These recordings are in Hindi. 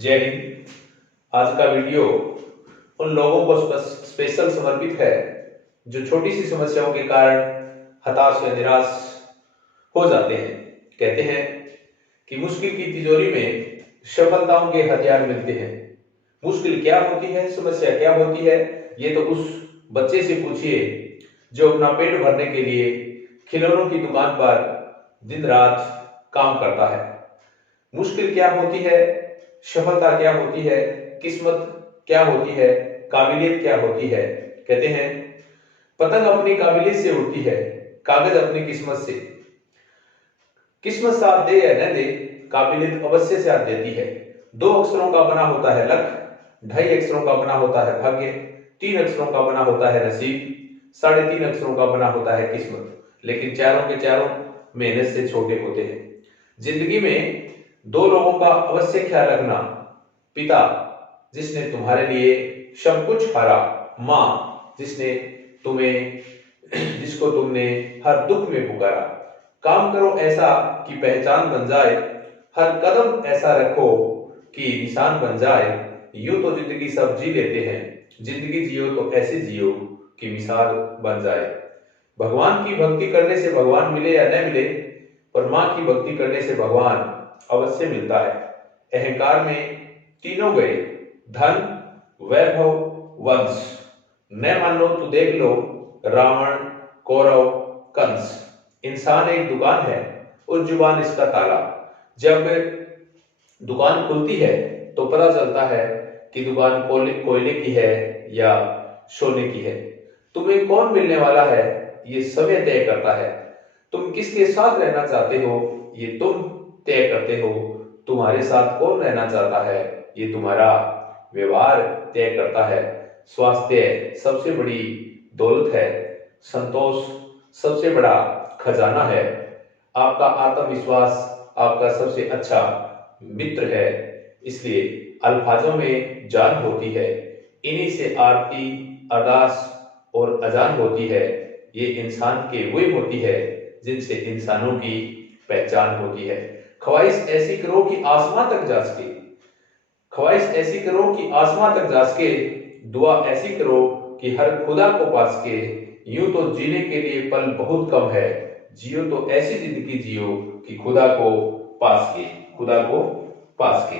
जय हिंद। आज का वीडियो उन लोगों को स्पेशल समर्पित है जो छोटी सी समस्याओं के कारण हताश या निराश हो जाते हैं। कहते हैं कि मुश्किल की तिजोरी में सफलताओं के हथियार मिलते हैं। मुश्किल क्या होती है, समस्या क्या होती है, ये तो उस बच्चे से पूछिए जो अपना पेट भरने के लिए खिलौनों की दुकान पर दिन रात काम करता है। मुश्किल क्या होती है, सफलता क्या होती है, किस्मत क्या होती है, काबिलियत क्या होती है। कहते हैं पतंग अपनी काबिलियत से उड़ती है, कागज अपनी किस्मत से। किस्मत साथ दे या न दे, काबिलियत अवश्य साथ देती है। 2 अक्षरों का बना होता है लक, 2.5 अक्षरों का बना होता है भाग्य, 3 अक्षरों का बना होता है नसीब, 3.5 अक्षरों का बना होता है किस्मत। लेकिन चारों के चारों मेहनत से छोटे होते हैं। जिंदगी में 2 लोगों का अवश्य ख्याल रखना। पिता जिसने तुम्हारे लिए सब कुछ हारा, माँ जिसको तुमने हर दुख में पुकारा। काम करो ऐसा कि पहचान बन जाए, हर कदम ऐसा रखो कि निशान बन जाए। यूं तो जिंदगी सब जी लेते हैं, जिंदगी जियो तो ऐसे जियो कि मिसाल बन जाए। भगवान की भक्ति करने से भगवान मिले या न मिले, पर माँ की भक्ति करने से भगवान अवश्य मिलता है। अहंकार में तीनों गए, धन, वैभव, वंश। न मान लो तो देख लो, रावण, कौरव, कंस। इंसान एक दुकान है और जुबान इसका ताला। जब दुकान खुलती है तो पता चलता है कि दुकान कोयले की है या सोने की है। तुम्हें कौन मिलने वाला है, ये समय तय करता है। तुम किसके साथ रहना चाहते हो, ये तुम तय करते हो। तुम्हारे साथ कौन रहना चाहता है, ये तुम्हारा व्यवहार तय करता है। स्वास्थ्य सबसे बड़ी दौलत है, संतोष सबसे बड़ा खजाना है। आपका आत्मविश्वास आपका सबसे अच्छा मित्र है। इसलिए अल्फाजों में जान होती है, इन्हीं से आरती, अरदास और अजान होती है। ये इंसान के वही होती है जिनसे इंसानों की पहचान होती है। ख्वाहिश ऐसी करो कि आसमां तक जा सके, ख्वाहिश ऐसी करो कि आसमां तक जा सके, दुआ ऐसी करो कि हर खुदा को पा सके। यूं तो जीने के लिए पल बहुत कम है, जियो तो ऐसी जिंदगी जियो कि खुदा को पा सके, खुदा को पा सके।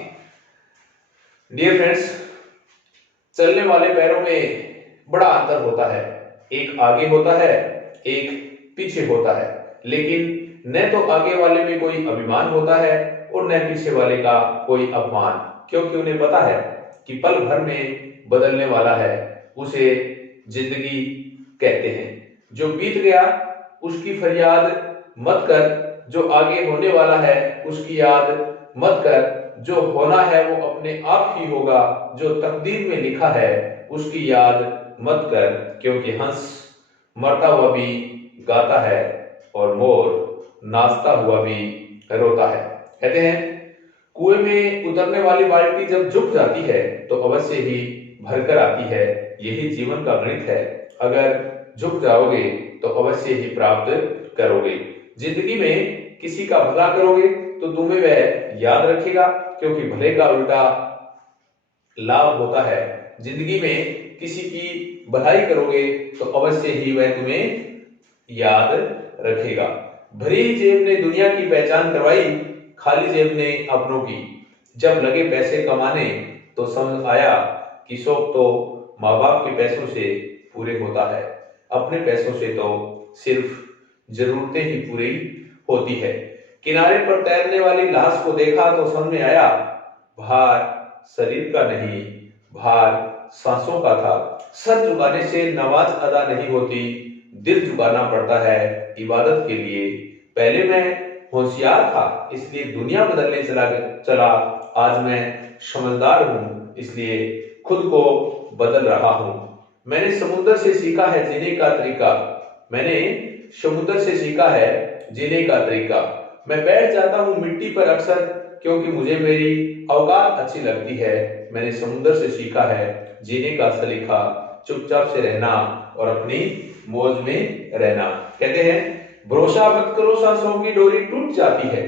डियर फ्रेंड्स, चलने वाले पैरों में बड़ा अंतर होता है। एक आगे होता है, एक पीछे होता है। लेकिन न तो आगे वाले में कोई अभिमान होता है और न पीछे वाले का कोई अपमान, क्योंकि उन्हें पता है कि पल भर में बदलने वाला है, उसे जिंदगी कहते हैं। जो बीत गया उसकी फरियाद मत कर, जो आगे होने वाला है उसकी याद मत कर। जो होना है वो अपने आप ही होगा, जो तकदीर में लिखा है उसकी याद मत कर। क्योंकि हंस मरता हुआ भी गाता है और मोर नाचता हुआ भी रोता है। कहते हैं कुएं में उतरने वाली बाल्टी जब झुक जाती है तो अवश्य ही भरकर आती है। यही जीवन का गणित है, अगर झुक जाओगे तो अवश्य ही प्राप्त करोगे। जिंदगी में किसी का भला करोगे तो तुम्हें वह याद रखेगा, क्योंकि भले का उल्टा लाभ होता है। जिंदगी में किसी की भलाई करोगे तो अवश्य ही वह तुम्हें याद रखेगा। भरी जेब ने दुनिया की पहचान करवाई, खाली जेब ने अपनों की। जब लगे पैसे कमाने तो समझ आया कि शौक तो माँ बाप के पैसों से पूरे होता है, अपने पैसों से तो सिर्फ जरूरतें ही पूरी होती है। किनारे पर तैरने वाली लाश को देखा तो समझ में आया, भार शरीर का नहीं, भार सांसों का था। सर झुकाने से नमाज अदा नहीं होती, दिल झुकाना पड़ता है इबादत के लिए। पहले मैं होशियार था इसलिए दुनिया बदलने चला, आज मैं समझदार हूं इसलिए खुद को बदल रहा हूं। मैंने समुद्र से सीखा है जीने का तरीका, मैंने समुद्र से सीखा है जीने का तरीका। मैं बैठ जाता हूं मिट्टी पर अक्सर, क्योंकि मुझे मेरी औकात अच्छी लगती है। मैंने समुद्र से सीखा है जीने का सलीका, चुपचाप से रहना और अपनी मौज में रहना। कहते हैं भरोसा मत करो सांसों की डोरी टूट जाती है,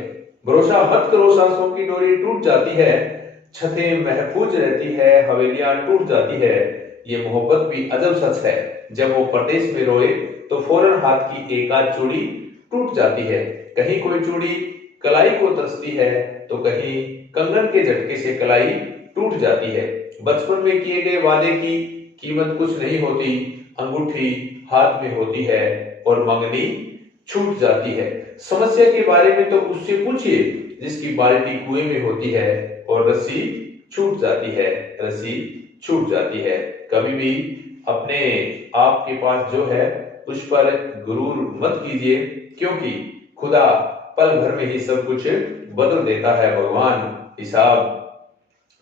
भरोसा मत करो सांसों की डोरी टूट जाती है। छतें महफूज रहती है, हवेलियां टूट जाती है। ये मोहब्बत भी अजब सच है, जब वो परदेश में रोए तो फौरन हाथ की एक आध चूड़ी टूट जाती है। कहीं कोई चूड़ी कलाई को तरसती है तो कहीं कंगन के झटके से कलाई टूट जाती है। बचपन में किए गए वादे की कीमत कुछ नहीं होती, अंगूठी हाथ में होती है और मंगनी छूट जाती है। समस्या के बारे में तो उससे पूछिए जिसकी बाल्टी कुएं में होती है और रस्सी छूट जाती है, रस्सी छूट जाती है। कभी भी अपने आप के पास जो है उस पर गुरूर मत कीजिए, क्योंकि खुदा पल भर में ही सब कुछ बदल देता है। भगवान हिसाब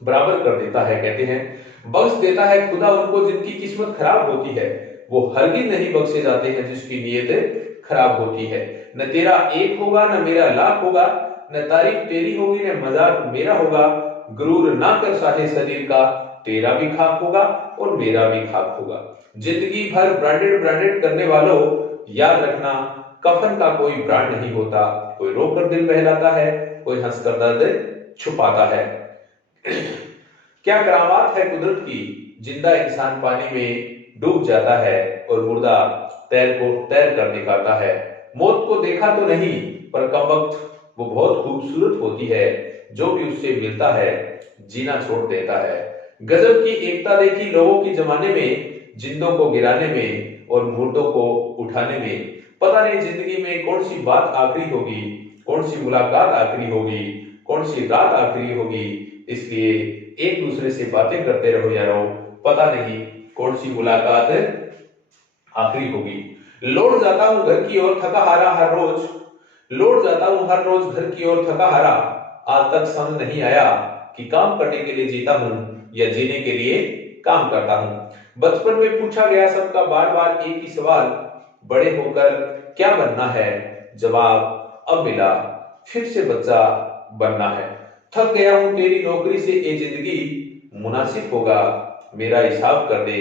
बराबर कर देता है। कहते हैं बख्श देता है खुदा उनको जिनकी किस्मत खराब होती है, वो हरगिज नहीं बख्शे जाते हैं जिसकी नीयत खराब होती है। न तेरा एक होगा न मेरा लाख होगा, न तारीफ तेरी होगी न मजाक मेरा होगा। गुरूर ना कर साहे शरीर का, तेरा भी खाक होगा और मेरा भी खाक होगा। जिंदगी भर ब्रांडेड ब्रांडेड करने वालों, याद रखना कफन का कोई ब्रांड नहीं होता। कोई रोकर दिल बहलाता है, कोई हंसकर दर्द छुपाता है। क्या करामात है कुदरत की, जिंदा इंसान पानी में डूब जाता है और मुर्दा तैर को तैर कर दिखाता है। मौत को देखा तो नहीं, पर कमबख्त वो बहुत खूबसूरत होती है। जो भी उससे मिलता है जीना छोड़ देता है। गजब की एकता देखी लोगों की जमाने में, जिंदों को गिराने में और मुर्दों को उठाने में। पता नहीं जिंदगी में कौन सी बात आखिरी होगी, कौन सी मुलाकात आखिरी होगी, कौन सी रात आखिरी होगी। इसलिए एक दूसरे से बातें करते रहो यारो, पता नहीं कौन सी मुलाकात आखिरी होगी। लौट जाता हूँ घर की ओर थका हारा हर रोज, लौट जाता हूँ हर रोज घर की ओर थका हारा। आज तक समझ नहीं आया कि काम करने के लिए जीता हूँ या जीने के लिए काम करता हूँ। बचपन में पूछा गया सबका बार बार एक ही सवाल, बड़े होकर क्या बनना है। जवाब अब मिला, फिर से बच्चा बनना है। थक गया हूं तेरी नौकरी से ए जिंदगी, मुनासिब होगा मेरा हिसाब कर दे।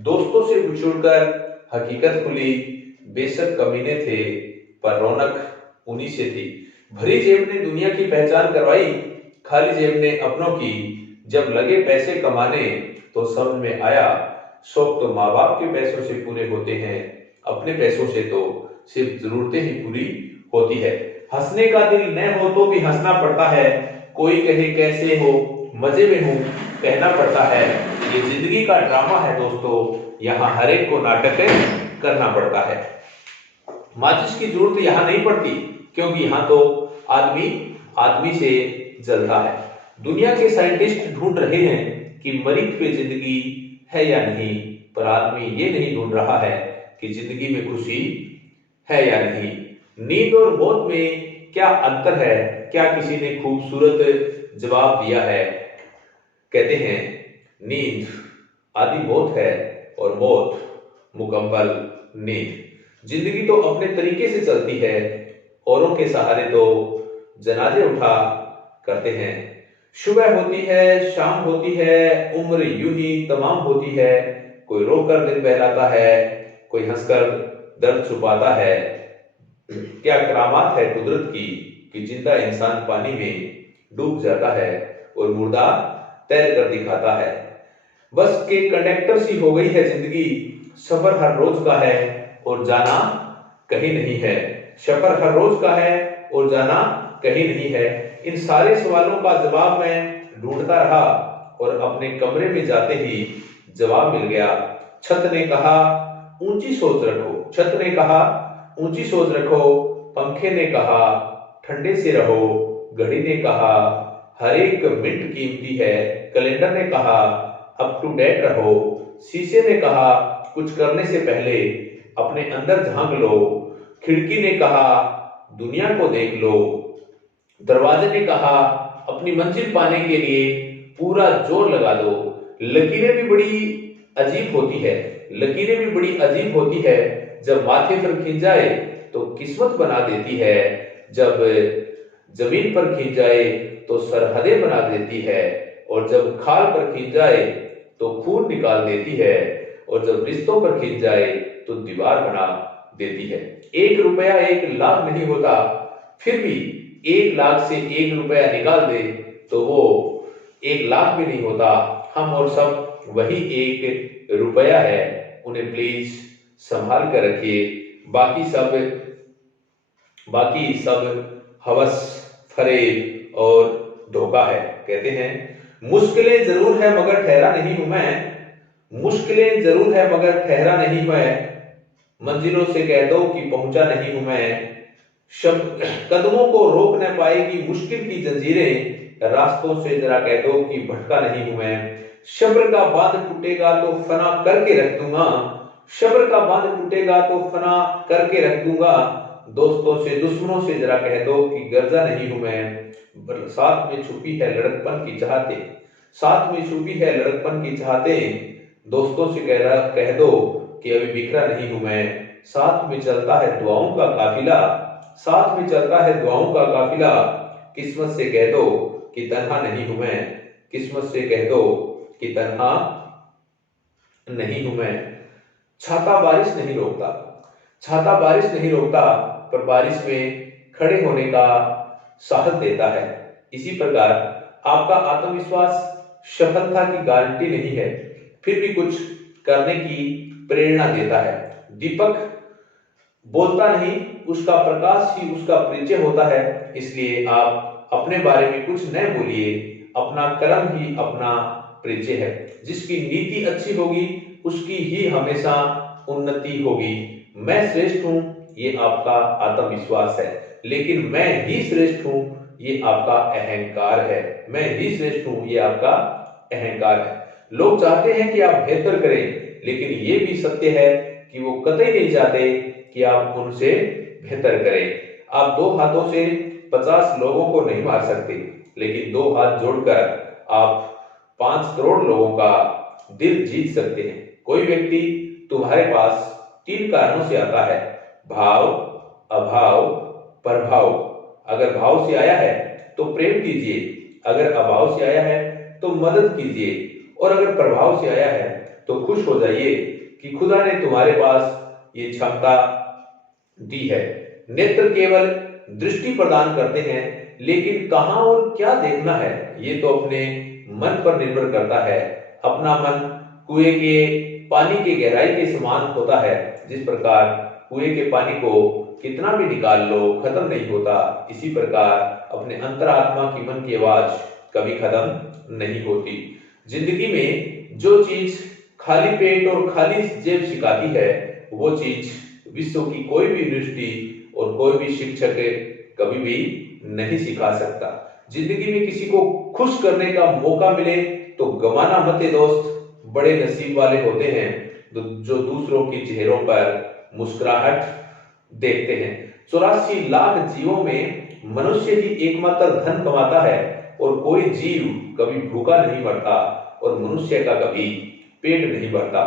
दोस्तों से बिछुड़कर हकीकत खुली, बेशक कमीने थे पर रौनक उन्हीं से थी। भरी जेब ने दुनिया की पहचान करवाई, खाली जेब ने अपनों की। जब लगे पैसे कमाने तो समझ में आया, शौक तो माँ बाप के पैसों से पूरे होते हैं, अपने पैसों से तो सिर्फ जरूरतें ही पूरी होती है। हंसने का दिल न हो तो भी हंसना पड़ता है, कोई कहे कैसे हो मजे में हूं कहना पड़ता है। ये जिंदगी का ड्रामा है दोस्तों, यहाँ हर एक को नाटक करना पड़ता है। माचिस की जरूरत यहाँ नहीं पड़ती, क्योंकि यहाँ तो आदमी आदमी से जलता है। दुनिया के साइंटिस्ट ढूंढ रहे हैं कि मरीज पे जिंदगी है या नहीं, पर आदमी ये नहीं ढूंढ रहा है कि जिंदगी में खुशी है या नहीं। नींद और मौत में क्या अंतर है, क्या किसी ने खूबसूरत जवाब दिया है। कहते हैं नींद आदि मौत है और मौत मुकम्मल नींद। जिंदगी तो अपने तरीके से चलती है, औरों के सहारे तो जनाजे उठा करते हैं। सुबह होती है, शाम होती है, उम्र यूं ही तमाम होती है। कोई रोकर दिल बहलाता है, कोई हंसकर दर्द छुपाता है। क्या करामात है कुदरत की कि जिंदा इंसान पानी में डूब जाता है और मुर्दा तैर कर दिखाता है। बस के कंडक्टर सी हो गई है जिंदगी, सफर हर रोज का है और जाना कहीं नहीं है। सफर हर रोज का है और जाना कहीं नहीं है। इन सारे सवालों का जवाब मैं ढूंढता रहा और अपने कमरे में जाते ही जवाब मिल गया। छत ने कहा ऊंची सोच रखो, छत ने कहा ऊंची सोच रखो, पंखे ने कहा ठंडे से रहो, घड़ी ने कहा हर एक मिनट कीमती है, कैलेंडर ने कहा अप टू डेट रहो, शीशे ने कहा कुछ करने से पहले अपने अंदर झांक लो, खिड़की ने कहा दुनिया को देख लो, दरवाजे ने कहा अपनी मंजिल पाने के लिए पूरा जोर लगा दो। लकीरें भी बड़ी अजीब होती है, लकीरें भी बड़ी अजीब होती है, जब माथे पर खिंच जाए तो किस्मत बना देती है, जब जमीन पर खिंच जाए तो सरहदें बना देती है, और जब खाल पर खिंच जाए तो खून निकाल देती है, और जब रिश्तों पर खिंच जाए तो दीवार बना देती है। 1 रुपया 1 लाख नहीं होता, फिर भी 1 लाख से 1 रुपया निकाल दे तो वो 1 लाख भी नहीं होता, हम और सब वही 1 रुपया है। उन्हें प्लीज संभाल कर रखिए। बाकी सब हवस, फरेब और धोखा है। कहते हैं मुश्किलें जरूर है मगर ठहरा नहीं हूं मैं, मुश्किलें जरूर है मगर ठहरा नहीं हूं मैं, मंजिलों से कह दो कि पहुंचा नहीं हूं मैं। शब्द कदमों को रोक न पाएगी मुश्किल की जंजीरें, रास्तों से जरा कह दो कि भटका नहीं हूं मैं। सब्र का बांध टूटेगा तो फना करके रख दूंगा, सब्र का बांध टूटेगा तो फना करके रख दूंगा। दोस्तों से दुश्मनों से जरा कह दो कि गर्जा नहीं हूं मैं। साथ में छुपी है लड़कपन की चाहते, साथ में छुपी है लड़कपन की चाहते, दोस्तों से कह दो कि अभी बिखरा नहीं हूं मैं। साथ में चलता है दुआओं का काफिला, साथ में चलता है दुआओं का काफिला, किस्मत से कह दो कि तन्हा नहीं हूं मैं, किस्मत से कह दो कि तन्हा नहीं हूं मैं। छाता बारिश नहीं रोकता, छाता बारिश नहीं रोकता, पर बारिश में खड़े होने का साहस देता है। इसी प्रकार आपका आत्मविश्वास सफलता की गारंटी नहीं है, फिर भी कुछ करने की प्रेरणा देता है। दीपक बोलता नहीं, उसका प्रकाश ही उसका परिचय होता है। इसलिए आप अपने बारे में कुछ न बोलिए, अपना कर्म ही अपना परिचय है। जिसकी नीति अच्छी होगी उसकी ही हमेशा उन्नति होगी। मैं श्रेष्ठ हूं ये आपका आत्मविश्वास है, लेकिन मैं ही श्रेष्ठ हूं ये आपका अहंकार है। मैं ही श्रेष्ठ हूं ये आपका अहंकार है। लोग चाहते हैं कि आप बेहतर करें, लेकिन ये भी सत्य है कि वो कतई नहीं चाहते कि आप उनसे बेहतर करें। आप 2 हाथों से 50 लोगों को नहीं मार सकते, लेकिन 2 हाथ जोड़कर आप 5 करोड़ लोगों का दिल जीत सकते हैं। कोई व्यक्ति तुम्हारे पास 3 कारणों से आता है, भाव, अभाव, प्रभाव। अगर भाव से आया है तो प्रेम कीजिए, अगर अभाव से आया है तो मदद कीजिए, और अगर प्रभाव से आया है तो खुश हो जाइए कि खुदा ने तुम्हारे पास ये क्षमता दी है। नेत्र केवल दृष्टि प्रदान करते हैं, लेकिन कहां और क्या देखना है ये तो अपने मन पर निर्भर करता है। अपना मन कुएं के पानी की गहराई के समान होता है। जिस प्रकार कुएं के पानी को कितना भी निकाल लो खत्म नहीं होता, इसी प्रकार अपने अंतरात्मा की मन की आवाज कभी खत्म नहीं होती। जिंदगी में जो चीज खाली पेट और खाली जेब सिखाती है, वो चीज विश्व की कोई भी दृष्टि और कोई भी शिक्षक कभी भी नहीं सिखा सकता। जिंदगी में किसी को खुश करने का मौका मिले तो गंवाना मत दोस्त। बड़े नसीब वाले होते हैं जो दूसरों के चेहरों पर मुस्कुराहट देखते हैं। 84 लाख जीवों में मनुष्य ही एकमात्र धन कमाता है, और कोई जीव कभी भूखा नहीं मरता, और मनुष्य का कभी पेट नहीं भरता।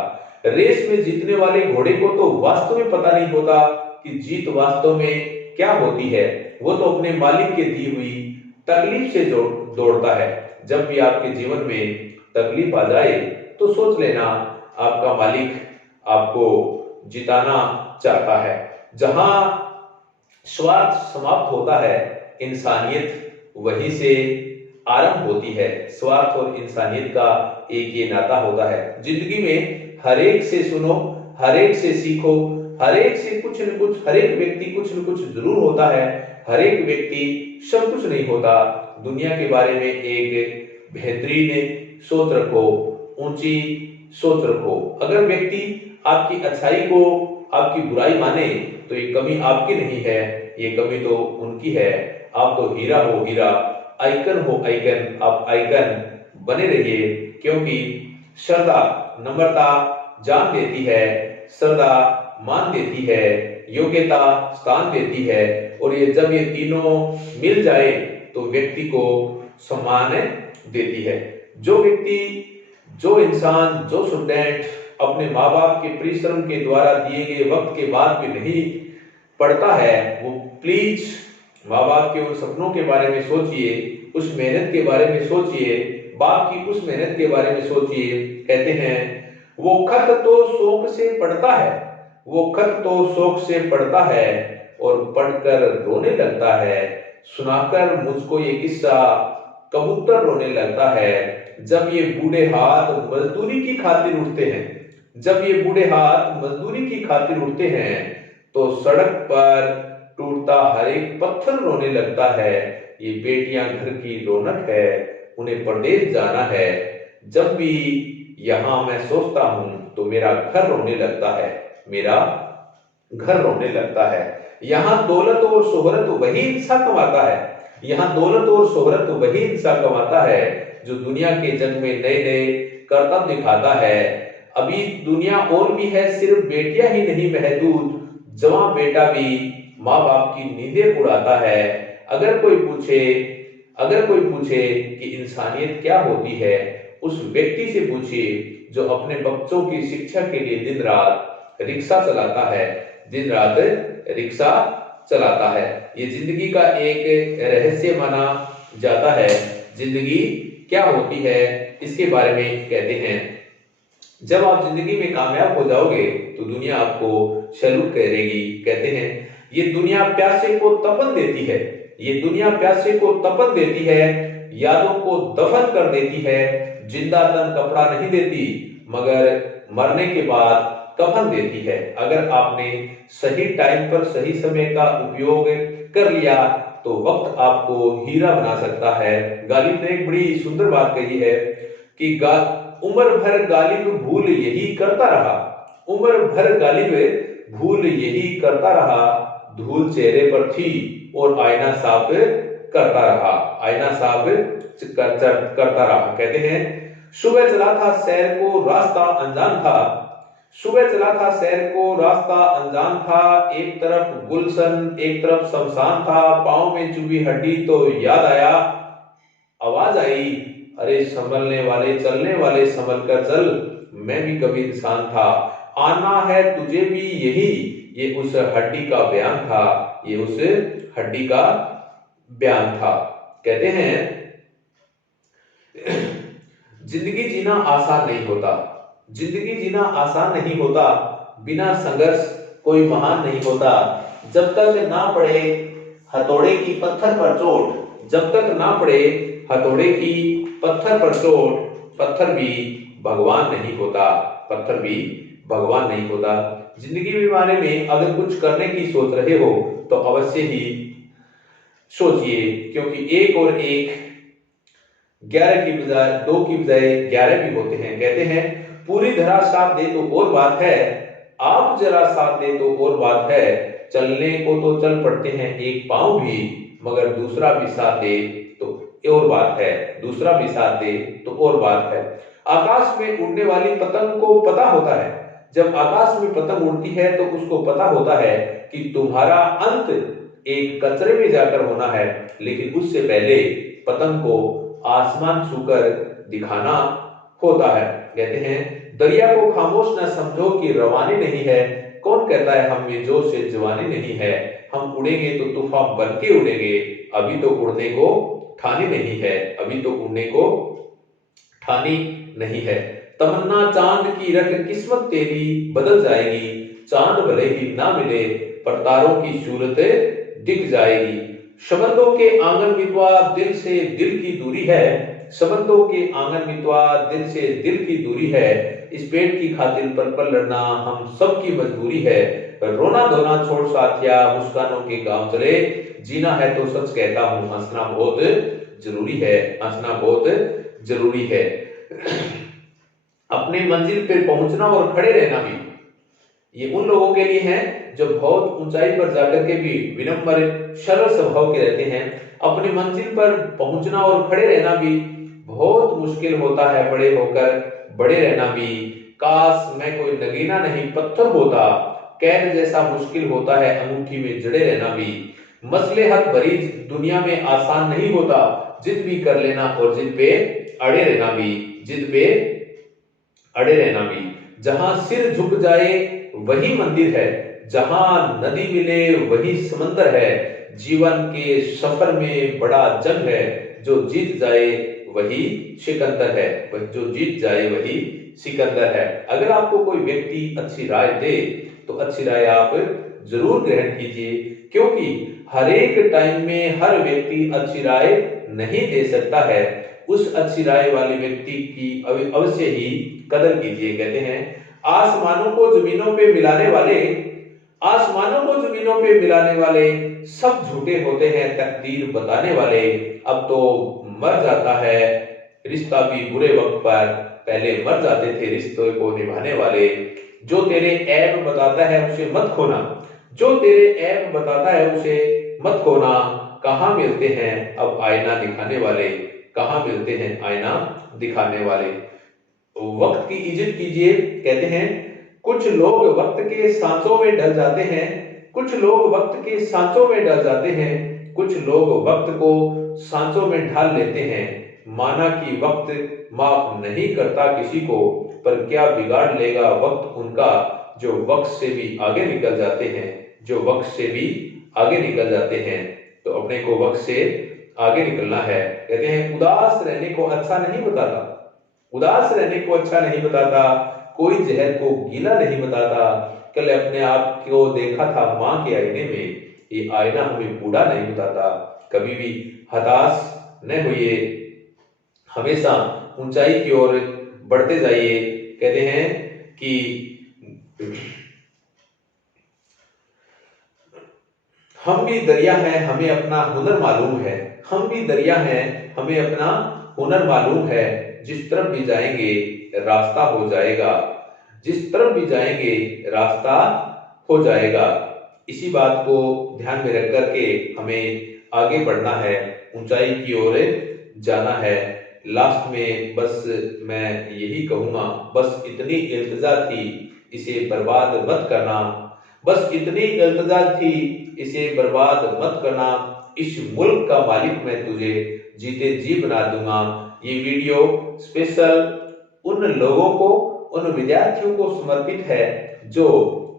रेस में जीतने वाले घोड़े को तो वास्तव में पता नहीं होता कि जीत वास्तव में क्या होती है। वो तो अपने मालिक के दी हुई तकलीफ से दौड़ता है। जब भी आपके जीवन में तकलीफ आ जाए तो सोच लेना आपका मालिक आपको जिताना चाहता है। जहां स्वार्थ समाप्त होता है, इंसानियत वहीं से आरंभ होती है। स्वार्थ और इंसानियत का एक ये नाता होता है। जिंदगी में हर एक से सुनो, हर एक से सीखो, हर एक से कुछ न कुछ, हर एक व्यक्ति कुछ न कुछ जरूर होता है। हर एक व्यक्ति सब कुछ नहीं होता। दुनिया के बारे में एक बेहतरीन सोच रखो, ऊंची सोच रखो। अगर व्यक्ति आपकी अच्छाई को आपकी बुराई माने तो ये कमी आपकी नहीं है, ये कमी तो उनकी है। आप तो हीरा हो हीरा, आइकन हो आइकन, आप आइकन बने रहिए। क्योंकि श्रद्धा नम्रता जान देती है, श्रद्धा मान देती है, योग्यता स्थान देती है, और ये जब ये तीनों मिल जाए तो व्यक्ति को सम्मान देती है। जो व्यक्ति, जो इंसान, जो स्टूडेंट अपने माँ बाप के परिश्रम के द्वारा दिए गए वक्त के बाद भी नहीं पढ़ता है, वो प्लीज माँ बाप के उन सपनों के बारे में सोचिए, उस मेहनत के बारे में सोचिए, बाप की उस मेहनत के बारे में सोचिए। कहते हैं वो खत तो शौक से पढ़ता है, वो खत तो शौक से पढ़ता है, और पढ़कर रोने लगता है। सुनाकर मुझको ये किस्सा कबूतर रोने लगता है जब ये बूढ़े हाथ मजदूरी की खातिर उठते हैं। जब ये बूढ़े हाथ मजदूरी की खातिर उठते हैं तो सड़क पर टूटता हर एक पत्थर रोने लगता है। ये बेटियां घर की रौनक है, उन्हें परदेश जाना है। जब भी यहाँ मैं सोचता हूँ तो मेरा घर रोने लगता है, मेरा घर रोने लगता है। यहाँ दौलत और शोहरत वही इंसान कमाता है, यहाँ दौलत और शोहरत वही इंसान कमाता है जो दुनिया के जंग में नए नए करतब दिखाता है। अभी दुनिया और भी है, सिर्फ बेटियां ही नहीं महदूद, जवां बेटा भी माँ बाप की नींदें उड़ाता है। अगर कोई पूछे अगर कोई पूछे कि इंसानियत क्या होती है, उस व्यक्ति से पूछिए जो अपने बच्चों की शिक्षा के लिए दिन रात रिक्शा चलाता है, दिन रात रिक्शा चलाता है। ये जिंदगी का एक रहस्य माना जाता है। जिंदगी क्या होती है इसके बारे में कहते हैं, जब आप जिंदगी में कामयाब हो जाओगे तो दुनिया आपको सैल्यूट करेगी। कहते हैं ये दुनिया प्यासे को तपन देती है, ये दुनिया प्यासे को तपन देती है, यादों को दफन कर देती है। जिंदा तन कपड़ा नहीं देती मगर मरने के बाद कफन देती है। अगर आपने सही टाइम पर सही समय का उपयोग कर लिया तो वक्त आपको हीरा बना सकता है। गालिब ने एक बड़ी सुंदर बात कही है कि उम्र भर गालिब भूल यही करता रहा, उम्र भर गालिब भूल यही करता रहा, धूल चेहरे पर थी और आईना साफ करता रहा, आईना साफ करता रहा। कहते हैं सुबह चला था सैर को रास्ता अनजान था, सुबह चला था सैर को रास्ता अनजान था, एक तरफ गुलशन एक तरफ शमशान था, पांव में चुभी हड्डी तो याद आया, आवाज आई अरे संभलने वाले चलने वाले संभल कर चल, मैं भी कभी इंसान था, आना है तुझे भी यही। ये उस हड्डी का बयान था, ये उस हड्डी का बयान था। कहते हैं जिंदगी जीना आसान नहीं होता, जिंदगी जीना आसान नहीं होता, बिना संघर्ष कोई महान नहीं होता। जब तक ना पड़े हथौड़े की पत्थर पर चोट, जब तक ना पड़े हथौड़े की पत्थर पर चोट, पत्थर भी भगवान नहीं होता, पत्थर भी भगवान नहीं होता। जिंदगी के बारे में अगर कुछ करने की सोच रहे हो तो अवश्य ही सोचिए, क्योंकि एक और एक 11 की बजाय 2 की बजाय 11 भी होते हैं। कहते हैं पूरी धरा साथ दे तो और बात है, आप जरा साथ दे तो और बात है, चलने को तो चल पड़ते हैं एक पांव भी, मगर दूसरा भी साथ दे तो और बात है, दूसरा भी साथ दे तो और बात है। आकाश में उड़ने वाली पतंग को पता होता है, जब आकाश में पतंग उड़ती है तो उसको पता होता है कि तुम्हारा अंत एक कचरे में जाकर होना है, लेकिन उससे पहले पतंग को आसमान छूकर दिखाना होता है। कहते हैं दरिया को खामोश न समझो कि रवानी नहीं है, कौन कहता है हम में जोश से जवानी नहीं है, हम उड़ेंगे तो तूफान बन के उड़ेंगे, अभी तो उड़ने को ठानी नहीं है, अभी तो उड़ने को ठानी नहीं है। तमन्ना चांद की रख किस्मत तेरी बदल जाएगी, चांद भले ही ना मिले पर तारों की सूरत दिख जाएगी। संबंधों के आंगन मितवा दिल से दिल की दूरी है, संबंधों के आंगन मितवा दिल से दिल की दूरी है, इस पेट की खातिर पल पल लड़ना हम सबकी मजबूरी है। रोना धोना छोड़ साथिया मुस्कानों के गांव चले, जीना है तो सच कहता हूं हंसना बहुत जरूरी है, हंसना बहुत जरूरी है। अपनी मंजिल पे पहुंचना और खड़े रहना भी ये उन लोगों के लिए है जो बहुत ऊंचाई पर जाकर के भी विनम्र सरल स्वभाव के रहते हैं। अपनी मंजिल पर पहुंचना और खड़े रहना भी बहुत मुश्किल होता है, बड़े होकर बड़े रहना भी। काश मैं कोई नगीना नहीं पत्थर होता, कैद जैसा मुश्किल होता है अंगूठी में जड़े रहना भी। मसले हक भरी दुनिया में आसान नहीं होता, जिद भी कर लेना और जिद पे अड़े रहना भी, जिद पे अड़े रहना भी। जहां सिर झुक जाए वही मंदिर है, जहां नदी मिले वही समंदर है, जीवन के सफर में बड़ा जंग है, जो जीत जाए वही सिकंदर है, जो जीत जाए वही सिकंदर है। अगर आपको कोई व्यक्ति अच्छी राय दे तो अच्छी राय आप जरूर ग्रहण कीजिए, क्योंकि हर एक टाइम में हर व्यक्ति अच्छी राय नहीं दे सकता है, उस अच्छी राय वाले व्यक्ति की अवश्य ही कदर कीजिए। कहते हैं आसमानों को जमीनों पे मिलाने वाले, आसमानों को जमीनों पे मिलाने वाले सब झूठे होते हैं, तकदीर बताने वाले अब तो मर जाता है रिश्ता भी बुरे वक्त पर, पहले मर जाते थे रिश्तों को निभाने वाले। जो तेरे ऐब बताता है उसे मत खोना, जो तेरे ऐब बताता है उसे मत खोना। कहाँ मिलते हैं अब आईना दिखाने वाले, कहाँ मिलते हैं आईना दिखाने वाले। वक्त की इज्जत कीजिए। कहते हैं कुछ लोग वक्त के सांचों में ढल जाते हैं, कुछ लोग वक्त के सांचों में ढल जाते हैं, कुछ लोग वक्त को सांचों में ढाल लेते हैं। माना कि वक्त माफ नहीं करता किसी को, पर क्या बिगाड़ लेगा वक्त उनका जो वक्त से भी आगे निकल जाते हैं, जो वक्त से भी आगे निकल जाते हैं। तो अपने को वक्त से आगे निकलना है। कहते हैं उदास रहने को अच्छा नहीं बताता, उदास रहने को अच्छा नहीं बताता, कोई जहर को गीला नहीं बताता। कल अपने आप को देखा था माँ के आईने में, ये आईना हमें बूढ़ा नहीं बताता। कभी भी हताश न होइए, हमेशा ऊंचाई की ओर बढ़ते जाइए। कहते हैं कि हम भी दरिया हैं हमें अपना हुनर मालूम है, हम भी दरिया हैं हमें अपना हुनर मालूम है। जिस तरफ भी जाएंगे रास्ता हो जाएगा, जिस तरफ भी जाएंगे रास्ता हो जाएगा। इसी बात को ध्यान में रख करके हमें आगे बढ़ना है, ऊंचाई की ओर जाना है। लास्ट में बस मैं यही कहूंगा, बस इतनी इल्तिजा थी इसे बर्बाद मत करना, बस इतनी इल्तिजा थी इसे बर्बाद मत करना। इस मुल्क का मालिक मैं तुझे जीते जी बना दूंगा। ये वीडियो स्पेशल उन लोगों को, उन विद्यार्थियों को समर्पित है जो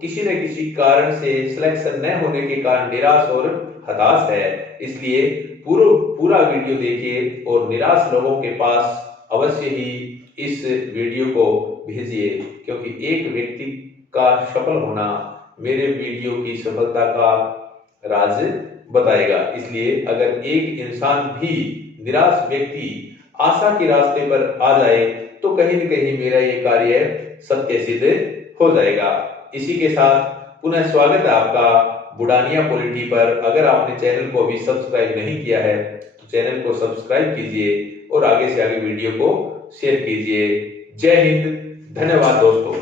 किसी न किसी कारण से सिलेक्शन न होने के कारण निराश और हताश है। इसलिए पूरा वीडियो देखिए और निराश लोगों के पास अवश्य ही इस वीडियो को भेजिए, क्योंकि एक व्यक्ति का सफल होना मेरे वीडियो की सफलता का राज बताएगा। इसलिए अगर एक इंसान भी निराश व्यक्ति आशा के रास्ते पर आ जाए तो कहीं न कहीं मेरा ये कार्य सत्य सिद्ध हो जाएगा। इसी के साथ पुनः स्वागत है आपका बुढ़ानिया पॉलिटी पर। अगर आपने चैनल को अभी सब्सक्राइब नहीं किया है तो चैनल को सब्सक्राइब कीजिए और आगे से आगे वीडियो को शेयर कीजिए। जय हिंद, धन्यवाद दोस्तों।